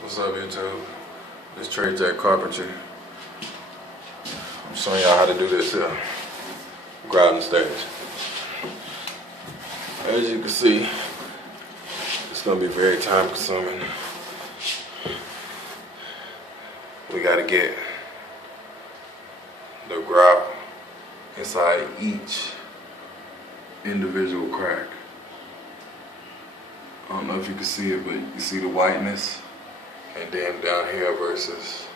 What's up, YouTube? This Trade Jack Carpentry. I'm showing y'all how to do this here. Grouting stage. As you can see, it's gonna be very time consuming. We gotta get the grout inside each individual crack. I don't know if you can see it, but you see the whiteness, and then down here versus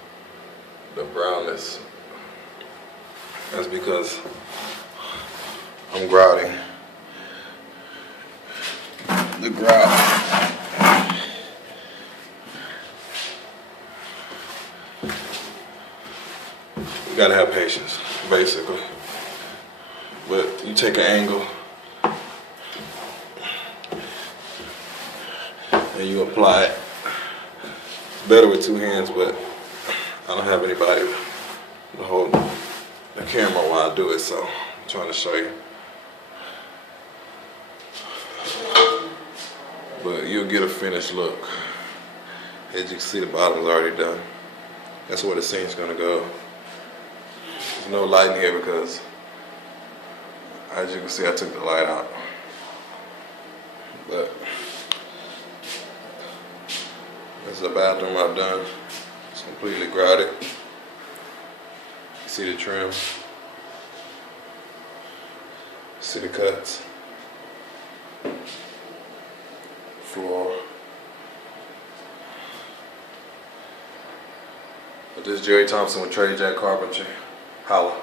the brownness. That's because I'm grouting the grout. You gotta have patience, basically. But you take an angle and you apply it. It's better with two hands, but I don't have anybody to hold the camera while I do it, so I'm trying to show you. But you'll get a finished look. As you can see, the bottom is already done. That's where the scene's gonna go. There's no light in here because, as you can see, I took the light out. But this is the bathroom I've done. It's completely grouted. You see the trim. See the cuts. Floor. But this is Jerry Thompson with Trade Jack Carpentry. Holla.